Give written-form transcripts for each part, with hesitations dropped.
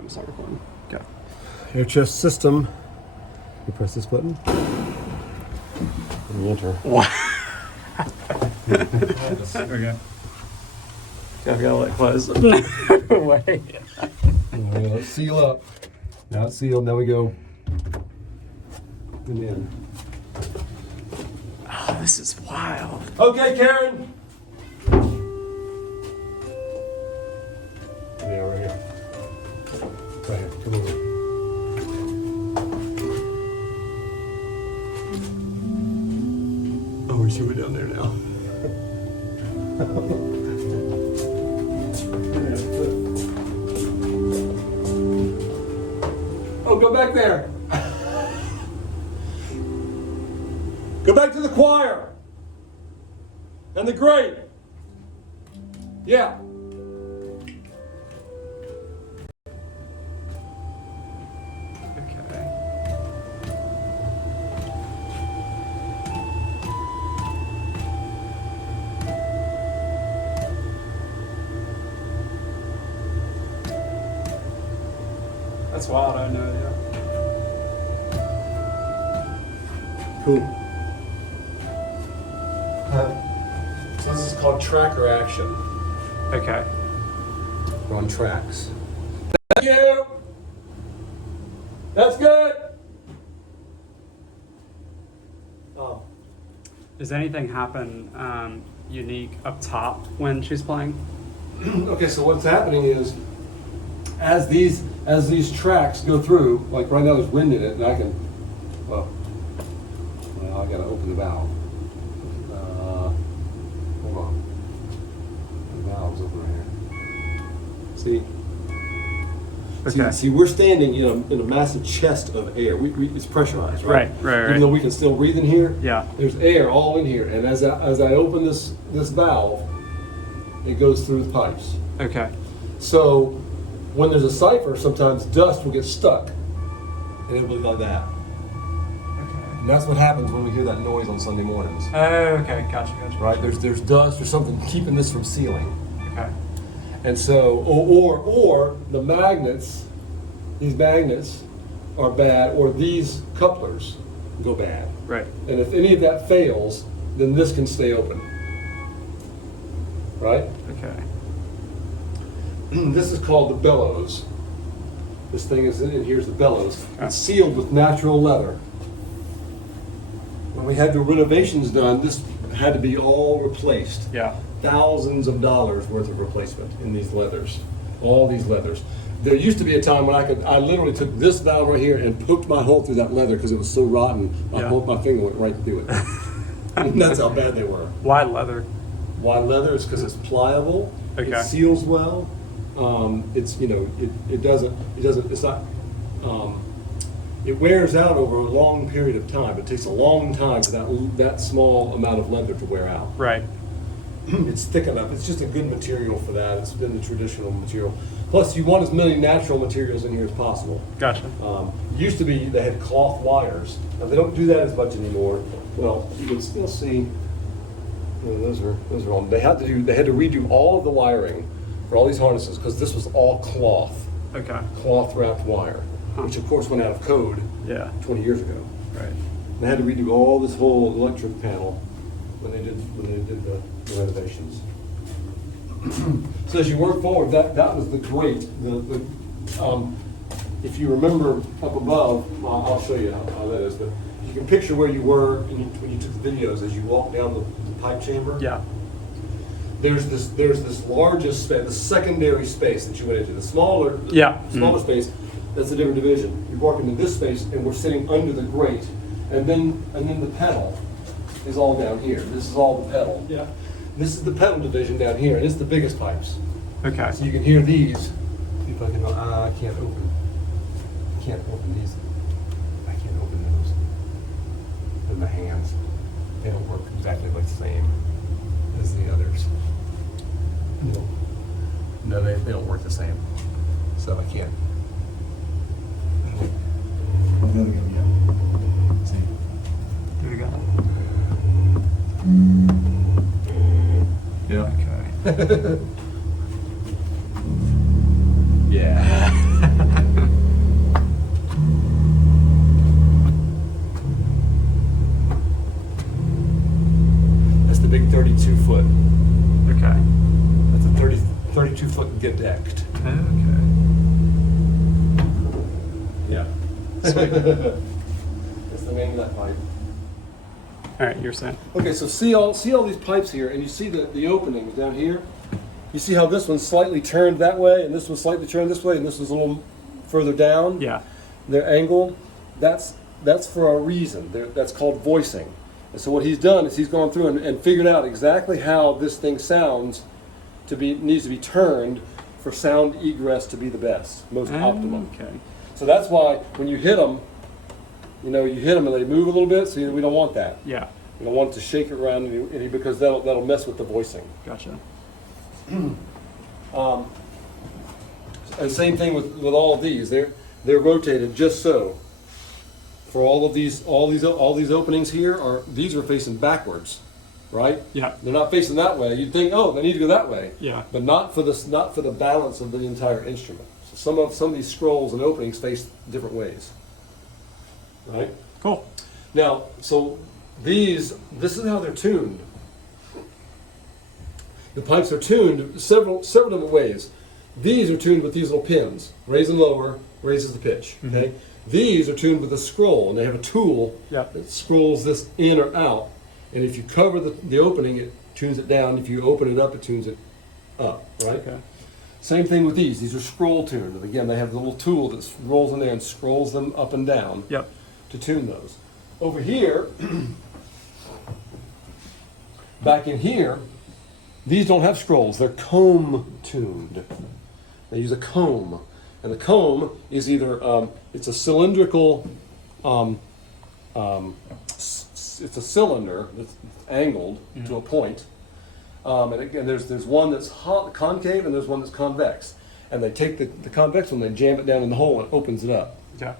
I'm start recording. Go. Air chest system. You press this button. And you enter. What? Okay. I've got to let it close. Wait. Let's seal up. Now it's sealed. Now we go in. Oh, this is wild. Okay, Karen. Yeah, right here. Right here. Come over. Oh, we see we're down there now. Oh, go back there. Go back to the choir. And the grate. Yeah. Okay. That's wild, I had no idea. Cool. So this is called tracker action. Okay. We're on tracks. Thank you. That's good. Oh. Does anything happen unique up top when she's playing? Okay, so what's happening is, as these tracks go through, like right now there's wind in it, and I can, well I gotta open the valve. Hold on. The valve's over here. See? Okay. See, we're standing in a massive chest of air. It's pressurized, right? Right. Even though we can still breathe in here, Yeah. there's air all in here. And as I open this valve, it goes through the pipes. Okay. So when there's a cipher, sometimes dust will get stuck, and it'll be like that. And that's what happens when we hear that noise on Sunday mornings. Oh, okay. Gotcha. Right? There's dust or something keeping this from sealing. Okay. And so, or the magnets, these magnets are bad, or these couplers go bad. Right. And if any of that fails, then this can stay open. Right? Okay. This is called the bellows. This thing is in, and here's the bellows. Okay. It's sealed with natural leather. When we had the renovations done, this had to be all replaced. Yeah. Thousands of dollars worth of replacement in these leathers, all these leathers. There used to be a time when I literally took this valve right here and poked my hole through that leather because it was so rotten. My finger went right through it. That's how bad they were. Why leather? Why leather? It's because it's pliable. Okay. It seals well. It wears out over a long period of time. It takes a long time for that small amount of leather to wear out. Right. It's thick enough. It's just a good material for that. It's been the traditional material. Plus, you want as many natural materials in here as possible. Gotcha. Used to be they had cloth wires. Now they don't do that as much anymore. Well, you can still see. Those are all. They had to redo all of the wiring for all these harnesses because this was all cloth. Okay. Cloth wrapped wire, which of course went out of code. Yeah. 20 years ago. Right. And they had to redo all this whole electric panel when they did the renovations. So as you work forward, that was the grate. If you remember up above, I'll show you how that is. But you can picture where you were when you took the videos as you walked down the pipe chamber. Yeah. There's this largest space, the secondary space that you went into. The smaller space, that's a different division. You walk into this space, and we're sitting under the grate, and then the pedal is all down here. This is all the pedal. Yeah. This is the pedal division down here, and it's the biggest pipes. Okay. So you can hear these. See if I can. I can't open these. I can't open those with my hands. They don't work exactly like the same as the others. No, they don't work the same. So I can't. Another go, yeah. See. Here we go. Yeah. Okay. Yeah. 2-foot gedecked. Okay. Yeah. Sweet. That's the name of that pipe. All right, you're saying. Okay, so see all these pipes here, and you see the openings down here. You see how this one's slightly turned that way, and this one's slightly turned this way, and this one's a little further down. Yeah. Their angle. That's for a reason. That's called voicing. And so what he's done is he's gone through and figured out exactly how this thing sounds needs to be turned for sound egress to be the best, most optimum. Okay. So that's why when you hit them, you hit them and they move a little bit. So we don't want that. Yeah. We don't want it to shake it around because that'll mess with the voicing. Gotcha. And same thing with all of these. They're rotated just so. For all these openings here these are facing backwards, right? Yeah. They're not facing that way. You'd think, oh, they need to go that way. Yeah. But not for the balance of the entire instrument. So some of these scrolls and openings face different ways. Right? Cool. Now, so this is how they're tuned. The pipes are tuned several different ways. These are tuned with these little pins. Raise and lower, raises the pitch. Okay? These are tuned with a scroll, and they have a tool that scrolls this in or out. And if you cover the opening, it tunes it down. If you open it up, it tunes it up, right? Okay. Same thing with these. These are scroll tuned. And again, they have the little tool that rolls in there and scrolls them up and down to tune those. Over here, back in here, these don't have scrolls. They're comb tuned. They use a comb. And the comb is either, it's a cylindrical, it's a cylinder that's angled to a point. And again, there's one that's concave and there's one that's convex. And they take the convex one, they jam it down in the hole and it opens it up. Yeah.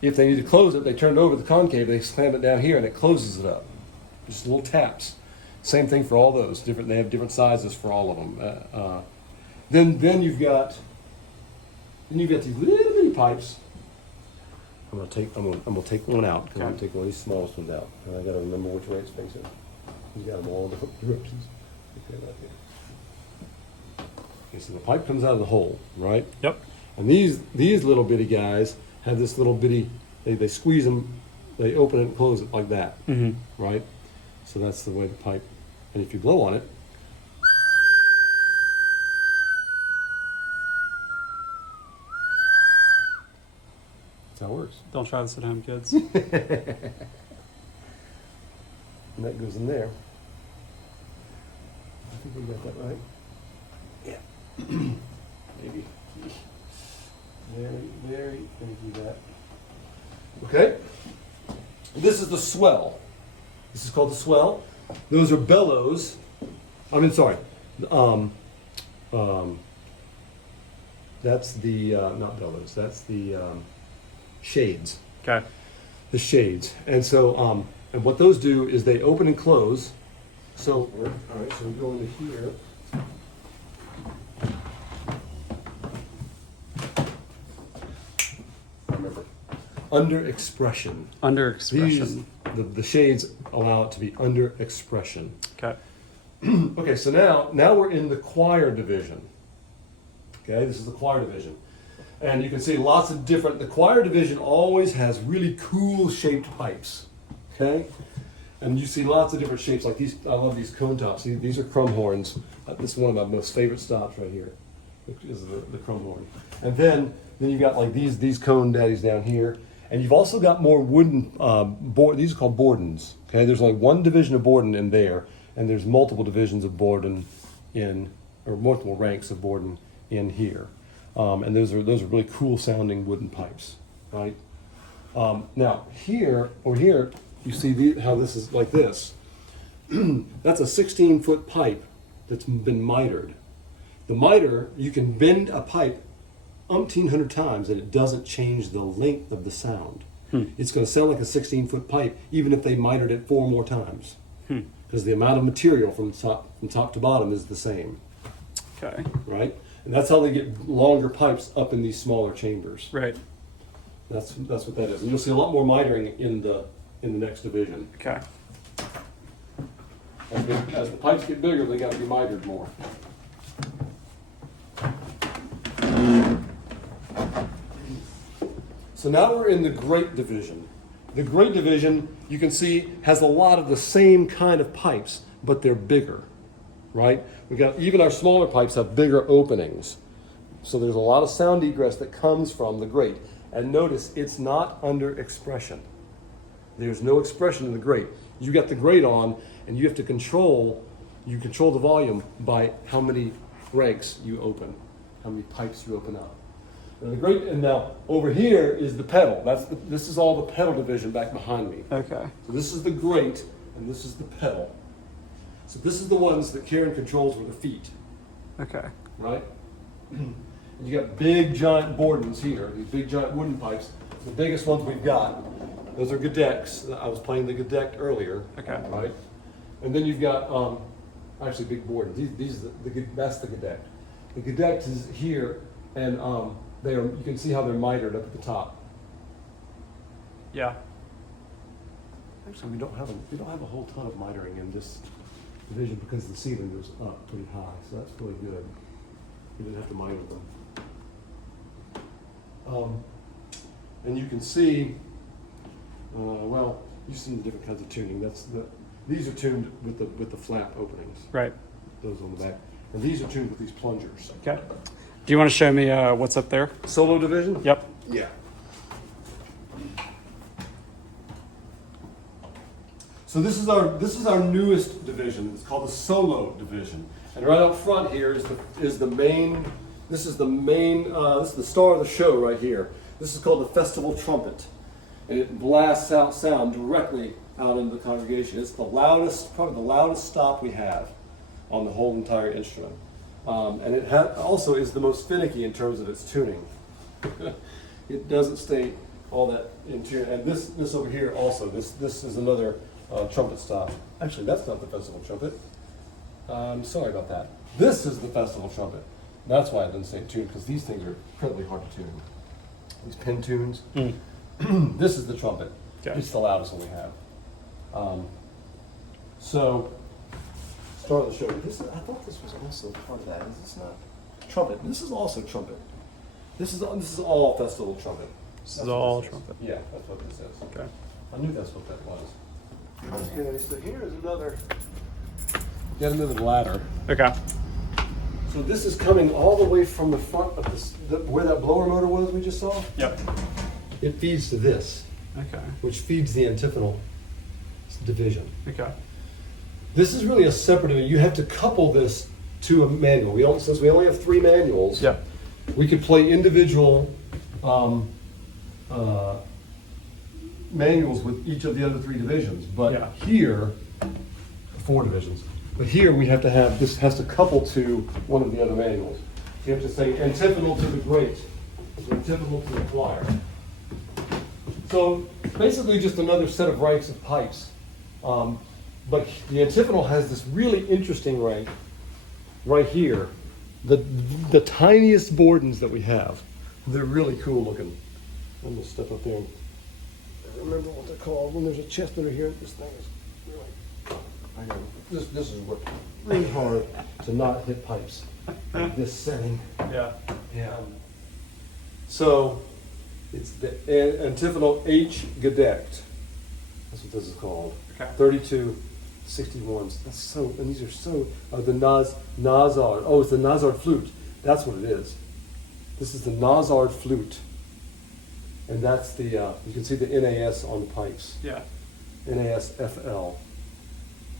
If they need to close it, they turn it over to the concave, they slam it down here and it closes it up. Just little taps. Same thing for all those. They have different sizes for all of them. Then you've got these little bitty pipes. I'm gonna take one out. I'm gonna take one of these smallest ones out. And I gotta remember which way it's facing. He's got them all in different directions. Okay, right here. Okay, so the pipe comes out of the hole, right? Yep. And these little bitty guys have this little bitty. They squeeze them. They open it and close it like that, right? So that's the way the pipe. And if you blow on it. That's how it works. Don't try this at home, kids. And that goes in there. I think we got that right. Yeah. Maybe. Very finicky that. Okay. This is the swell. This is called the swell. Those are bellows. I mean, sorry. That's the not bellows. That's the shades. Okay. The shades. And so, and what those do is they open and close. So, all right. So we go into here. Remember, under expression. Under expression. The shades allow it to be under expression. Okay. Okay, so now we're in the choir division. Okay, this is the choir division. And you can see lots of different, the choir division always has really cool shaped pipes. Okay? And you see lots of different shapes, like these, I love these cone tops. These are crumb horns. This is one of my most favorite stops right here, is the crumb horn. And then you've got like these cone daddies down here. And you've also got more wooden, these are called Bordens. Okay, there's only one division of Borden in there, and there's multiple divisions of Borden or multiple ranks of Borden in here. And those are really cool sounding wooden pipes, right? Now over here, you see how this is like this. That's a 16-foot pipe that's been mitered. The miter, you can bend a pipe umpteen hundred times and it doesn't change the length of the sound. It's going to sound like a 16-foot pipe even if they mitered it 4 more times. Because the amount of material from top to bottom is the same. Okay. Right? And that's how they get longer pipes up in these smaller chambers. Right. That's what that is. And you'll see a lot more mitering in the next division. Okay. As the pipes get bigger, they got to be mitered more. So now we're in the grate division. The grate division, you can see, has a lot of the same kind of pipes, but they're bigger, right? We got even our smaller pipes have bigger openings. So there's a lot of sound egress that comes from the grate. And notice it's not under expression. There's no expression in the grate. You got the grate on, and you have to control the volume by how many ranks you open, how many pipes you open up. And now over here is the pedal. This is all the pedal division back behind me. Okay. So this is the grate, and this is the pedal. So this is the ones that Karen controls with her feet, Okay. right? And you got big giant Bordens here, these big giant wooden pipes. The biggest ones we've got, those are Gedecks. I was playing the Gedeck earlier. Okay. Right? And then you've got actually big Bordens. That's the Gedeck. The Gedeck is here, and you can see how they're mitered up at the top. Yeah. Actually, we don't have a whole ton of mitering in this division because the ceiling goes up pretty high, so that's really good. We didn't have to miter them. And you can see, you've seen the different kinds of tuning. These are tuned with the flap openings. Right. Those on the back, and these are tuned with these plungers. Okay. Do you want to show me what's up there? Solo division. Yep. Yeah. So this is our newest division. It's called the solo division. And right up front here is the main. This is the star of the show right here. This is called the Festival Trumpet, and it blasts out sound directly out into the congregation. It's probably the loudest stop we have on the whole entire instrument, and it also is the most finicky in terms of its tuning. It doesn't stay all that in tune. And this over here also. This is another trumpet stop. Actually, that's not the Festival Trumpet. Sorry about that. This is the Festival Trumpet. That's why I didn't say tune, because these things are incredibly hard to tune. These pin tunes. This is the trumpet. Okay. It's the loudest one we have. So, start the show. I thought this was also part of that. Is this not trumpet? This is also trumpet. This is all Festival Trumpet. This is all trumpet. Yeah, that's what this is. Okay. I knew that's what that was. Okay, so here's another. Get another ladder. Okay. So this is coming all the way from the front of where that blower motor was we just saw. Yep. It feeds to this, Okay. which feeds the antiphonal division. Okay. This is really a separate division. You have to couple this to a manual. Since we only have 3 manuals, Yep. we could play individual manuals with each of the other 3 divisions. But Yeah. here, 4 divisions. But here we have to have, this has to couple to one of the other manuals. You have to say antiphonal to the grate, antiphonal to the choir. So basically just another set of ranks of pipes. But the antiphonal has this really interesting rank right here. The tiniest Bordens that we have. They're really cool looking. I'm gonna step up there and remember what they're called. When there's a chest under here, this thing is really, I know, this is working really hard to not hit pipes in this setting. Yeah. Yeah. So it's the antiphonal H gedeckt. That's what this is called. Okay. 32 61s. That's so, and these are so, the Nazard. Oh, it's the Nazard flute. That's what it is. This is the Nazard flute. And that's the, you can see the NAS on the pipes. Yeah. NASFL.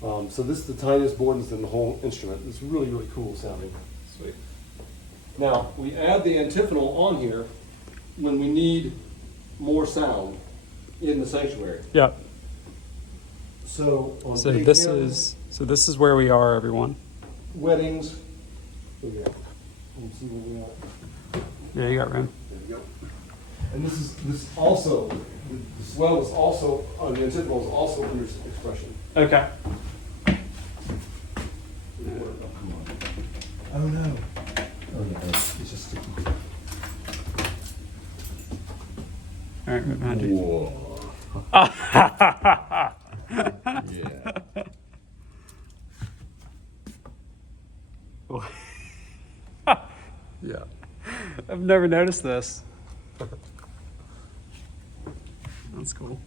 So this is the tiniest Bordens in the whole instrument. It's really, really cool sounding. Sweet. Now, we add the antiphonal on here when we need more sound in the sanctuary. Yeah. So on So big this hymns, is where we are, everyone. weddings. Oh, yeah. Let's see where we are. Yeah, you got room. There we go. And this also, the swell is also, the antiphonal is also under expression. Okay. Oh no. Oh no, it's just sticky. All right, right behind you. Whoa. Yeah. Yeah. I've never noticed this. That's cool.